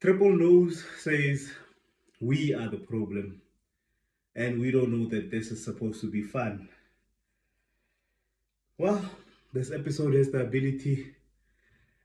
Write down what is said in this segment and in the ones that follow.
Triple Nose says we are the problem and we don't know that this is supposed to be fun. Well, this episode has the ability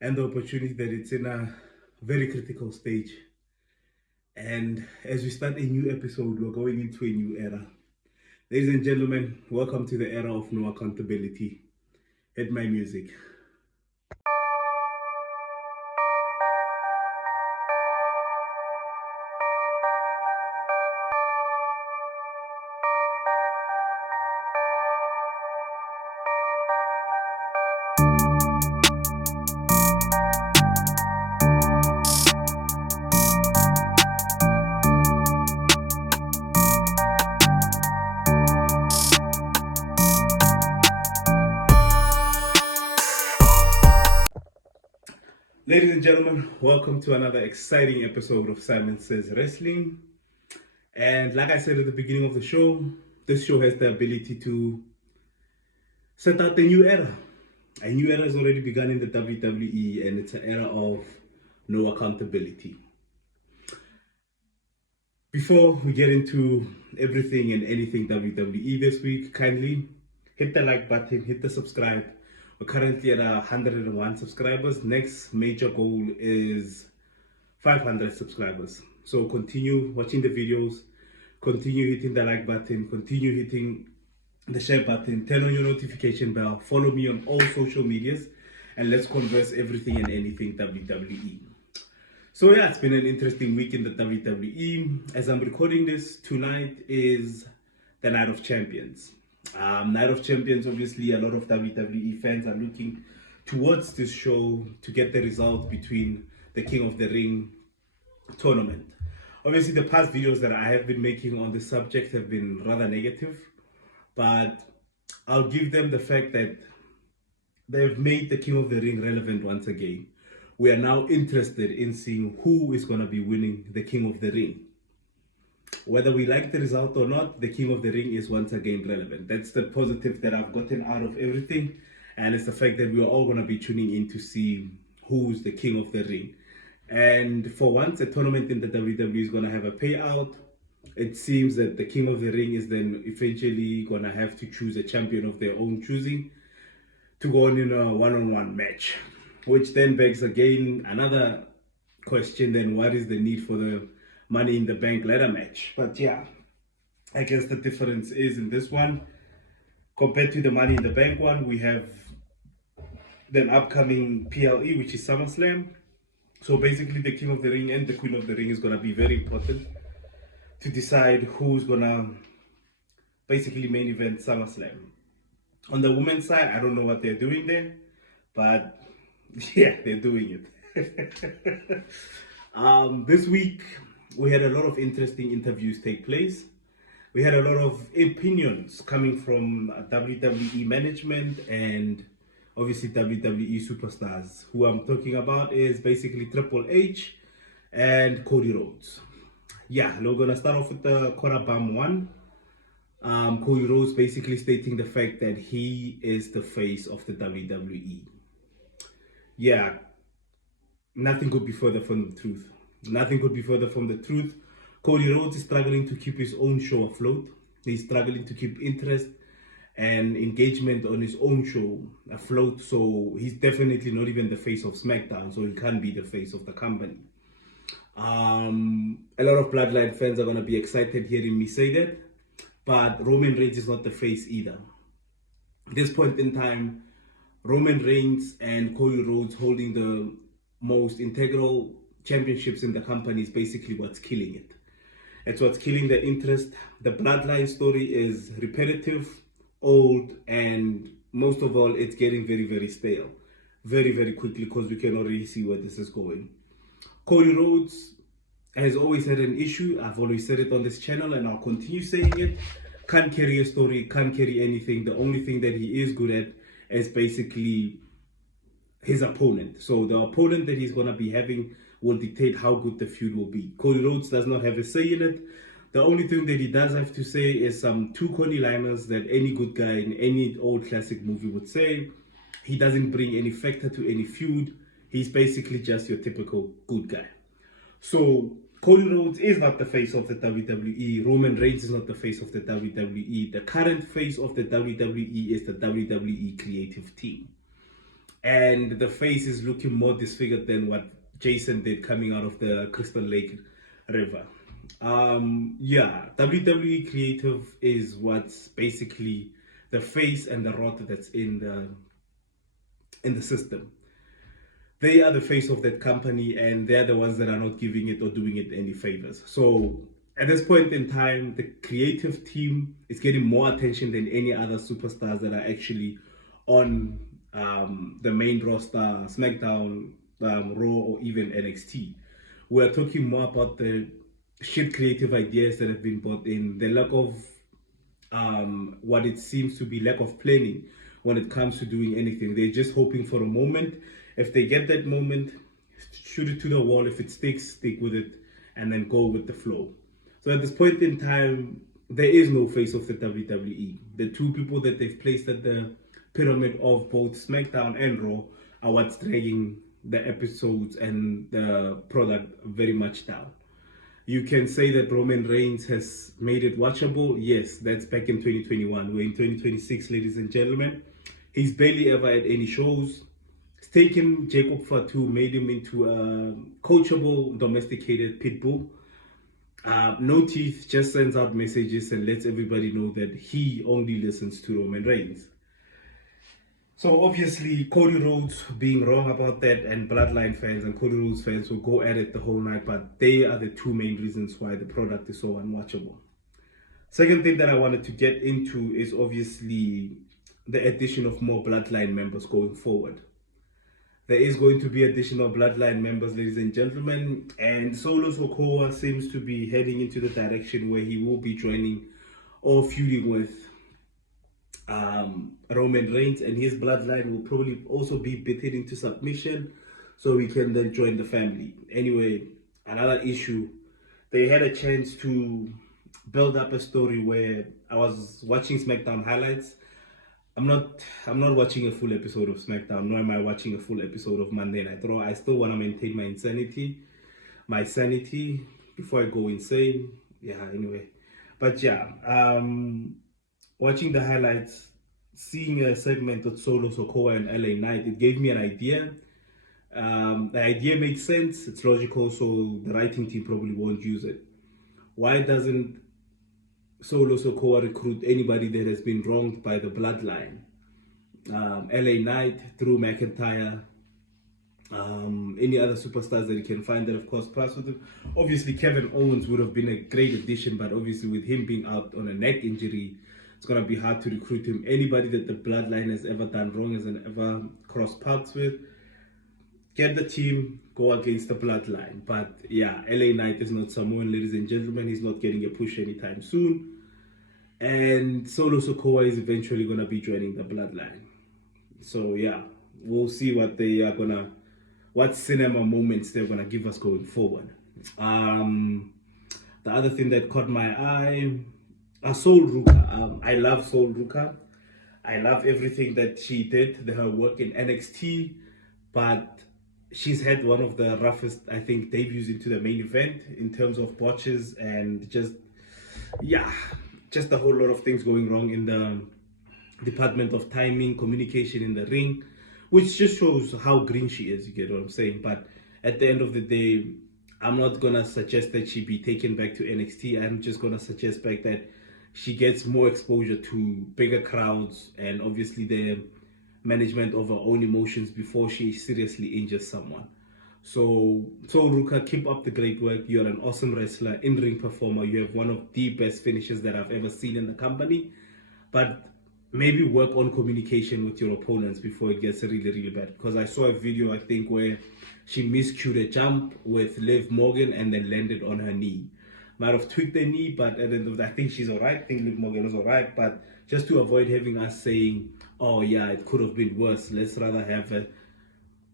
and the opportunity that it's in a very critical stage. And as we start a new episode, we're going into a new era. Ladies and gentlemen, welcome to the era of no accountability. Hit my music. Ladies and gentlemen, welcome to another exciting episode of Simon Says Wrestling. And like I said at the beginning of the show, this show has the ability to set out a new era. A new era has already begun in the WWE, and it's an era of no accountability. Before we get into everything and anything WWE this week, kindly hit the like button, hit the subscribe. We're currently at 101 subscribers. Next major goal is 500 subscribers. So continue watching the videos, continue hitting the like button, continue hitting the share button, turn on your notification bell, follow me on all social medias, and let's converse everything and anything WWE. So yeah, it's been an interesting week in the WWE. As I'm recording this, tonight is the Night of Champions. Night of Champions, obviously a lot of WWE fans are looking towards this show to get the result between the King of the Ring tournament. Obviously the past videos that I have been making on this subject have been rather negative, but I'll give them the fact that they've made the King of the Ring relevant once again. We are now interested in seeing who is going to be winning the King of the Ring. Whether we like the result or not, the King of the Ring is once again relevant. That's the positive that I've gotten out of everything. And it's the fact that we are all going to be tuning in to see who's the King of the Ring. And for once, a tournament in the WWE is going to have a payout. It seems that the King of the Ring is then eventually going to have to choose a champion of their own choosing to go on in a one-on-one match. Which then begs again another question, then what is the need for the Money in the Bank ladder match? But yeah, I guess the difference is in this one, compared to the Money in the Bank one, we have the upcoming PLE, which is SummerSlam. So basically the King of the Ring and the Queen of the Ring is going to be very important to decide who's going to basically main event SummerSlam. On the women's side, I don't know what they're doing there, but yeah, they're doing it. This week, we had a lot of interesting interviews take place. We had a lot of opinions coming from WWE management and obviously WWE superstars. Who I'm talking about is basically Triple H and Cody Rhodes. Yeah, we're gonna start off with the Korabam one. Cody Rhodes basically stating the fact that he is the face of the WWE. Yeah, nothing could be further from the truth. Nothing could be further from the truth. Cody Rhodes is struggling to keep his own show afloat. He's struggling to keep interest and engagement on his own show afloat. So he's definitely not even the face of SmackDown. So he can't be the face of the company. A lot of Bloodline fans are going to be excited hearing me say that. But Roman Reigns is not the face either. At this point in time, Roman Reigns and Cody Rhodes holding the most integral championships in the company is basically what's killing it. It's what's killing the interest. The Bloodline story is repetitive, old, and most of all, it's getting very, very stale. Very, very quickly, because we can already see where this is going. Cody Rhodes has always had an issue. I've always said it on this channel and I'll continue saying it. Can't carry a story, can't carry anything. The only thing that he is good at is basically his opponent. So the opponent that he's going to be having will dictate how good the feud will be. Cody Rhodes does not have a say in it. The only thing that he does have to say is some two corny liners that any good guy in any old classic movie would say. He doesn't bring any factor to any feud. He's basically just your typical good guy. So Cody Rhodes is not the face of the WWE. Roman Reigns is not the face of the WWE. The current face of the WWE is the WWE creative team. And the face is looking more disfigured than what Jason did coming out of the Crystal Lake River. Yeah, WWE creative is what's basically the face and the rot that's in the system. They are the face of that company, and they're the ones that are not giving it or doing it any favors. So at this point in time, the creative team is getting more attention than any other superstars that are actually on the main roster, SmackDown, Raw, or even NXT. We're talking more about the shit creative ideas that have been brought in, the lack of what it seems to be lack of planning when it comes to doing anything. They're just hoping for a moment. If they get that moment, shoot it to the wall. If it sticks, stick with it, and then go with the flow. So at this point in time, there is no face of the WWE. The two people that they've placed at the pyramid of both SmackDown and Raw are what's dragging the episodes and the product very much down. You can say that Roman Reigns has made it watchable. Yes, that's back in 2021. We're in 2026, ladies and gentlemen. He's barely ever had any shows. It's taken Jacob Fatu, made him into a coachable, domesticated pit bull. No teeth, just sends out messages and lets everybody know that he only listens to Roman Reigns. So obviously, Cody Rhodes being wrong about that, and Bloodline fans and Cody Rhodes fans will go at it the whole night, but they are the two main reasons why the product is so unwatchable. Second thing that I wanted to get into is obviously the addition of more Bloodline members going forward. There is going to be additional Bloodline members, ladies and gentlemen, and Solo Sikoa seems to be heading into the direction where he will be joining or feuding with Roman Reigns, and his bloodline will probably also be beaten into submission so he can then join the family. Anyway, another issue, they had a chance to build up a story where I was watching SmackDown highlights. I'm not watching a full episode of SmackDown, nor am I watching a full episode of Monday Night Raw. I still want to maintain my sanity before I go insane. Yeah, anyway. But yeah, watching the highlights, seeing a segment of Solo Sikoa and LA Knight, it gave me an idea. The idea makes sense, it's logical, so the writing team probably won't use it. Why doesn't Solo Sikoa recruit anybody that has been wronged by the bloodline? LA Knight, Drew McIntyre, any other superstars that you can find that, of course, plus with him. Obviously, Kevin Owens would have been a great addition, but obviously with him being out on a neck injury, it's going to be hard to recruit him. Anybody that the bloodline has ever done wrong, has ever crossed paths with, get the team, go against the bloodline. But yeah, LA Knight is not Samoan, ladies and gentlemen. He's not getting a push anytime soon. And Solo Sikoa is eventually going to be joining the bloodline. So yeah, we'll see what they are going to, what cinema moments they're going to give us going forward. The other thing that caught my eye, Soul Ruka. I love Soul Ruka. I love everything that she did, her work in NXT, but she's had one of the roughest, I think, debuts into the main event in terms of botches and just a whole lot of things going wrong in the department of timing, communication in the ring, which just shows how green she is, you get what I'm saying. But at the end of the day, I'm not gonna suggest that she be taken back to NXT. I'm just gonna suggest back that she gets more exposure to bigger crowds and obviously the management of her own emotions before she seriously injures someone. So Ruka, keep up the great work. You're an awesome wrestler, in-ring performer. You have one of the best finishes that I've ever seen in the company. But maybe work on communication with your opponents before it gets really, really bad. Because I saw a video, I think, where she miscued a jump with Liv Morgan and then landed on her knee. Might have tweaked the knee, but at the end of that, I think she's alright. I think Liv Morgan is alright. But just to avoid having us saying, oh yeah, it could have been worse, let's rather have a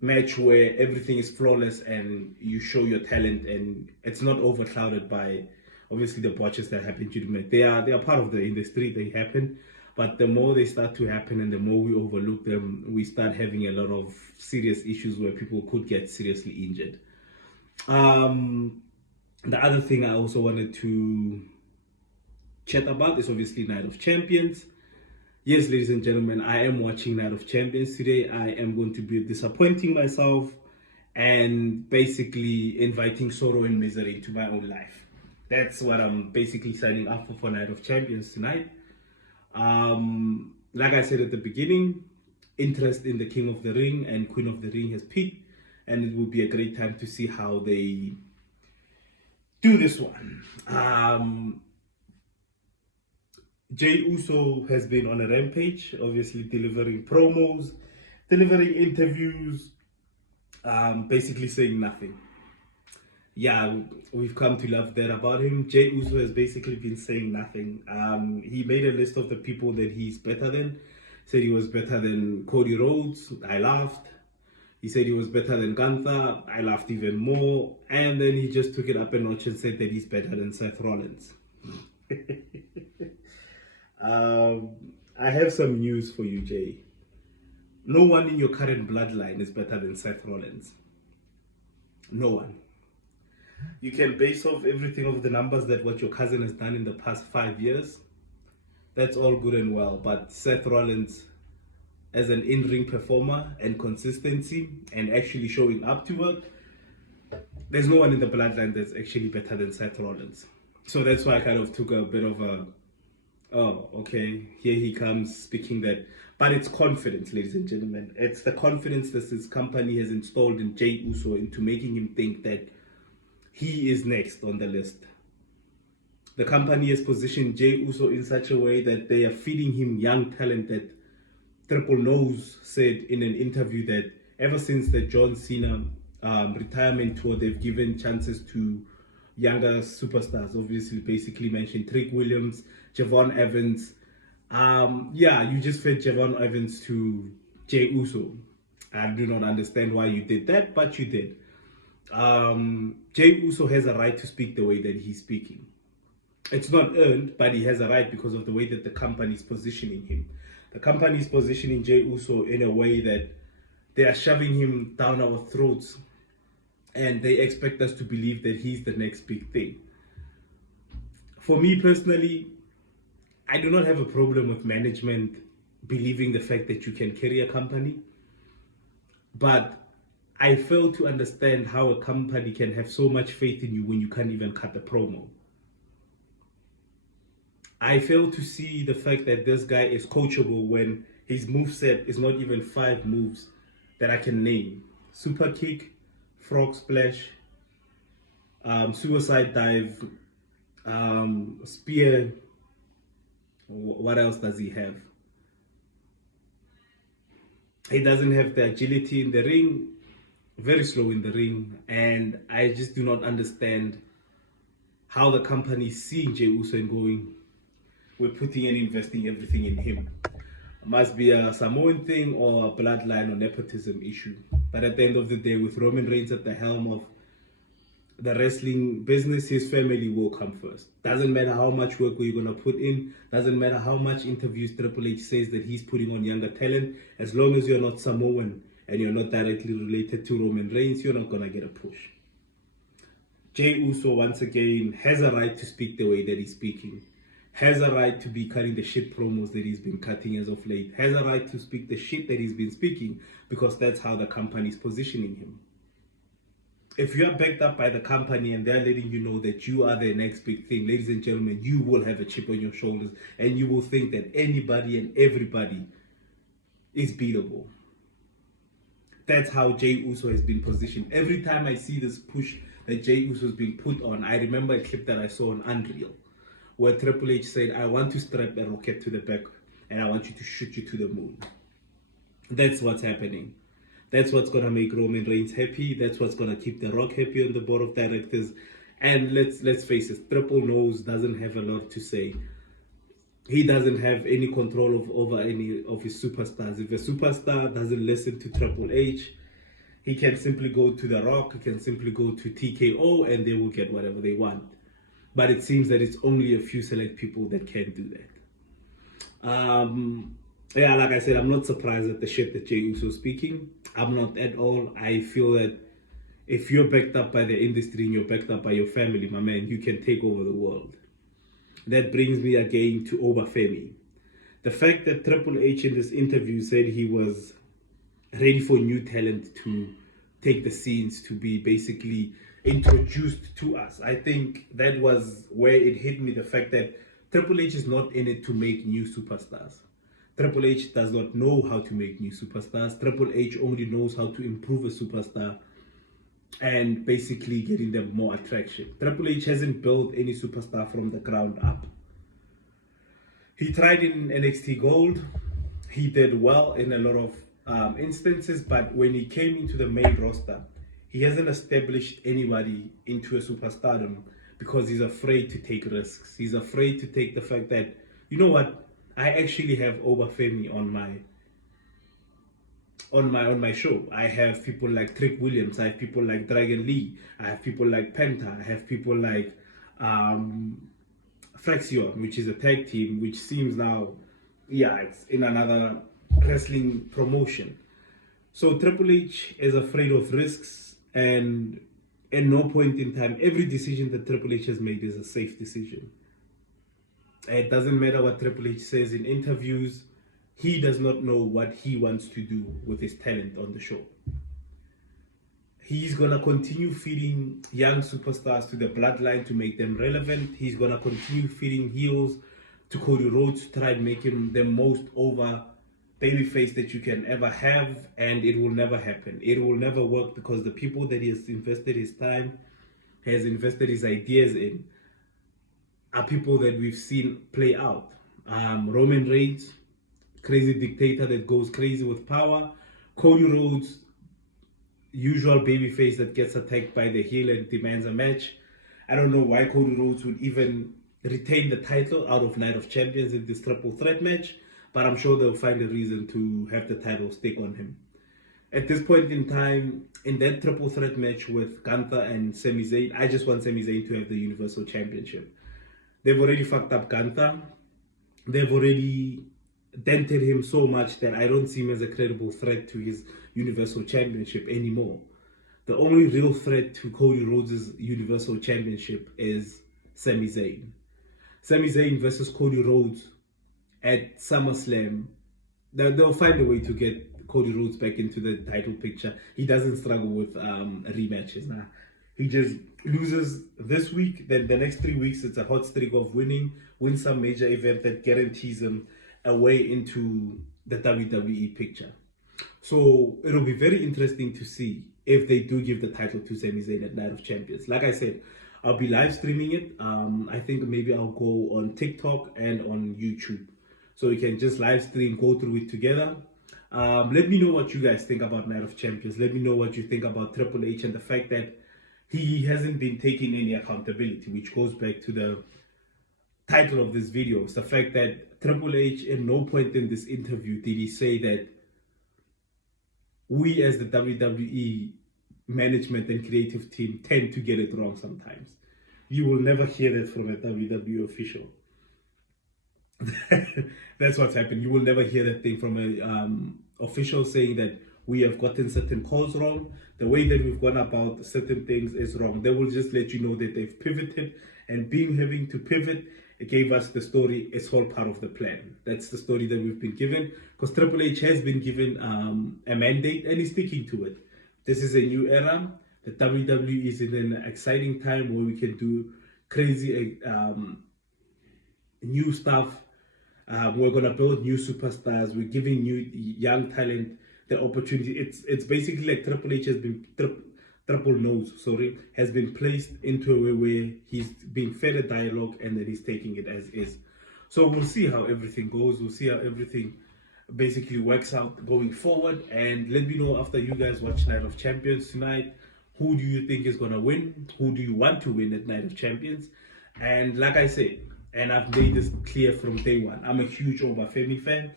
match where everything is flawless and you show your talent and it's not overclouded by obviously the botches that happen to the match. They are part of the industry, they happen. But the more they start to happen and the more we overlook them, we start having a lot of serious issues where people could get seriously injured. The other thing I also wanted to chat about is obviously Night of Champions. Yes, ladies and gentlemen, I am watching Night of Champions today. I am going to be disappointing myself and basically inviting sorrow and misery into my own life. That's what I'm basically signing up for Night of Champions tonight. Like I said at the beginning, interest in the King of the Ring and Queen of the Ring has peaked, and it will be a great time to see how they do this one. Jey Uso has been on a rampage, obviously delivering promos, delivering interviews, basically saying nothing. Yeah, we've come to love that about him. Jey Uso has basically been saying nothing. He made a list of the people that he's better than. Said he was better than Cody Rhodes. I laughed. He said he was better than Gunther. I laughed even more. And then he just took it up a notch and said that he's better than Seth Rollins. I have some news for you, Jay. No one in your current bloodline is better than Seth Rollins. No one. You can base off everything of the numbers that what your cousin has done in the past 5 years. That's all good and well. But Seth Rollins, as an in-ring performer and consistency and actually showing up to work, there's no one in the bloodline that's actually better than Seth Rollins. So that's why I kind of took a bit of a, oh, okay, here he comes speaking that. But it's confidence, ladies and gentlemen. It's the confidence that this company has installed in Jey Uso into making him think that he is next on the list. The company has positioned Jey Uso in such a way that they are feeding him young talent. That Triple Nose said in an interview that ever since the John Cena retirement tour, they've given chances to younger superstars. Obviously, basically mentioned Trick Williams, Javon Evans. You just fed Javon Evans to Jey Uso. I do not understand why you did that, but you did. Jey Uso has a right to speak the way that he's speaking. It's not earned, but he has a right because of the way that the company is positioning him. The company is positioning Jey Uso in a way that they are shoving him down our throats and they expect us to believe that he's the next big thing. For me personally, I do not have a problem with management believing the fact that you can carry a company, but I fail to understand how a company can have so much faith in you when you can't even cut a promo. I fail to see the fact that this guy is coachable when his moveset is not even 5 moves that I can name. Super kick, frog splash, suicide dive, spear. What else does he have? He doesn't have the agility in the ring, very slow in the ring, and I just do not understand how the company is seeing Jey Uso and going, we're putting and investing everything in him. It must be a Samoan thing or a bloodline or nepotism issue. But at the end of the day, with Roman Reigns at the helm of the wrestling business, his family will come first. Doesn't matter how much work we're going to put in. Doesn't matter how much interviews Triple H says that he's putting on younger talent. As long as you're not Samoan and you're not directly related to Roman Reigns, you're not going to get a push. Jey Uso, once again, has a right to speak the way that he's speaking. Has a right to be cutting the shit promos that he's been cutting as of late. Has a right to speak the shit that he's been speaking because that's how the company is positioning him. If you are backed up by the company and they're letting you know that you are the next big thing, ladies and gentlemen, you will have a chip on your shoulders and you will think that anybody and everybody is beatable. That's how Jey Uso has been positioned. Every time I see this push that Jey Uso is being put on, I remember a clip that I saw on Unreal, where Triple H said, I want to strap a rocket to the back and I want you to shoot you to the moon. That's what's happening. That's what's going to make Roman Reigns happy. That's what's going to keep The Rock happy on the board of directors. And let's face it, Triple Nose doesn't have a lot to say. He doesn't have any control over any of his superstars. If a superstar doesn't listen to Triple H, he can simply go to The Rock, he can simply go to TKO, and they will get whatever they want. But it seems that it's only a few select people that can do that. Like I said, I'm not surprised at the shit that Jey Uso is speaking. I'm not at all. I feel that If you're backed up by the industry and you're backed up by your family, my man, you can take over the world. That brings me again to Obafemi. The fact that Triple H in this interview said he was ready for new talent to take the scenes, to be basically introduced to us. I think that was where it hit me, the fact that Triple H is not in it to make new superstars. Triple H does not know how to make new superstars. Triple H only knows how to improve a superstar and basically getting them more attraction. Triple H hasn't built any superstar from the ground up. He tried in NXT Gold. He did well in a lot of instances, but when he came into the main roster, he hasn't established anybody into a superstardom because he's afraid to take risks. He's afraid to take the fact that, you know what, I actually have Obafemi on my show. I have people like Trick Williams, I have people like Dragon Lee, I have people like Penta, I have people like Fraxion, which is a tag team, which seems now, yeah, it's in another wrestling promotion. So Triple H is afraid of risks, and at no point in time, every decision that Triple H has made is a safe decision. It doesn't matter what Triple H says in interviews, he does not know what he wants to do with his talent on the show. He's going to continue feeding young superstars to the bloodline to make them relevant. He's going to continue feeding heels to Cody Rhodes to try and make him the most over babyface that you can ever have, and it will never happen. It will never work because the people that he has invested his time, has invested his ideas in, are people that we've seen play out. Roman Reigns, crazy dictator that goes crazy with power. Cody Rhodes, usual babyface that gets attacked by the heel and demands a match. I don't know why Cody Rhodes would even retain the title out of Night of Champions in this triple threat match, but I'm sure they'll find a reason to have the title stick on him. At this point in time, in that triple threat match with Gunther and Sami Zayn, I just want Sami Zayn to have the Universal Championship. They've already fucked up Gunther. They've already dented him so much that I don't see him as a credible threat to his Universal Championship anymore. The only real threat to Cody Rhodes' Universal Championship is Sami Zayn. Sami Zayn versus Cody Rhodes at SummerSlam. They'll find a way to get Cody Rhodes back into the title picture. He doesn't struggle with rematches. Nah. He just loses this week, then the next 3 weeks it's a hot streak of winning, win some major event that guarantees him a way into the WWE picture. So it'll be very interesting to see if they do give the title to Sami Zayn at Night of Champions. Like I said, I'll be live streaming it. I think maybe I'll go on TikTok and on YouTube. So we can just live stream, go through it together. Let me know what you guys think about Night of Champions. Let me know what you think about Triple H and the fact that he hasn't been taking any accountability, which goes back to the title of this video. It's the fact that Triple H, at no point in this interview did he say that we as the WWE management and creative team tend to get it wrong sometimes. You will never hear that from a WWE official. That's what's happened. You will never hear that thing from a official saying that we have gotten certain calls wrong. The way that we've gone about certain things is wrong. They will just let you know that they've pivoted, and having to pivot, it gave us the story. It's all part of the plan. That's the story that we've been given, because Triple H has been given a mandate and he's sticking to it. This is a new era. The WWE is in an exciting time where we can do crazy new stuff. We're gonna build new superstars. We're giving new young talent the opportunity. It's basically like Triple H has been has been placed into a way where he's being fed a dialogue and then he's taking it as is. So we'll see how everything goes. We'll see how everything basically works out going forward. And let me know after you guys watch Night of Champions tonight, who do you think is gonna win? Who do you want to win at Night of Champions? And like I said, and I've made this clear from day one, I'm a huge Obafemi fan.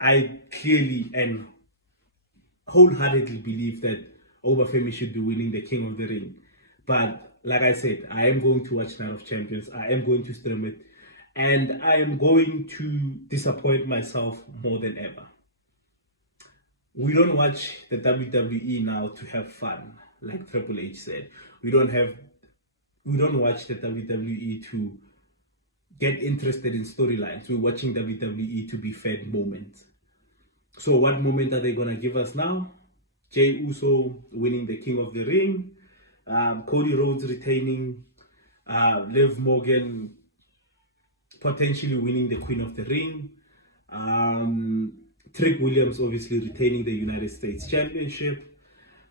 I clearly and wholeheartedly believe that Obafemi should be winning the King of the Ring. But like I said, I am going to watch Night of Champions. I am going to stream it. And I am going to disappoint myself more than ever. We don't watch the WWE now to have fun. like Triple H said. We don't watch the WWE to get interested in storylines. We're watching WWE to be fed moments. So what moment are they gonna give us now? Jey Uso winning the King of the Ring, Cody Rhodes retaining, Liv Morgan potentially winning the Queen of the Ring, Trick Williams obviously retaining the United States Championship.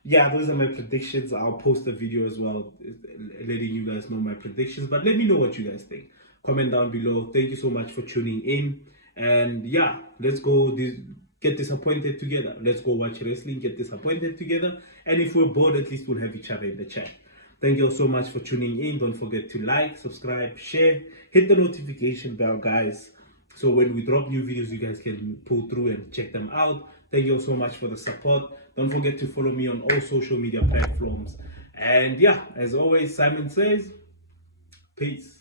Yeah, those are my predictions. I'll post a video as well letting you guys know my predictions, but let me know what you guys think. Comment down below. Thank you so much for tuning in, and yeah, let's go get disappointed together. Let's go watch wrestling, get disappointed together, and if we're bored, at least we'll have each other in the chat. Thank you all so much for tuning in. Don't forget to like, subscribe, share, hit the notification bell, guys, so when we drop new videos, you guys can pull through and check them out. Thank you all so much for the support. Don't forget to follow me on all social media platforms. And yeah, as always, Simon says, peace.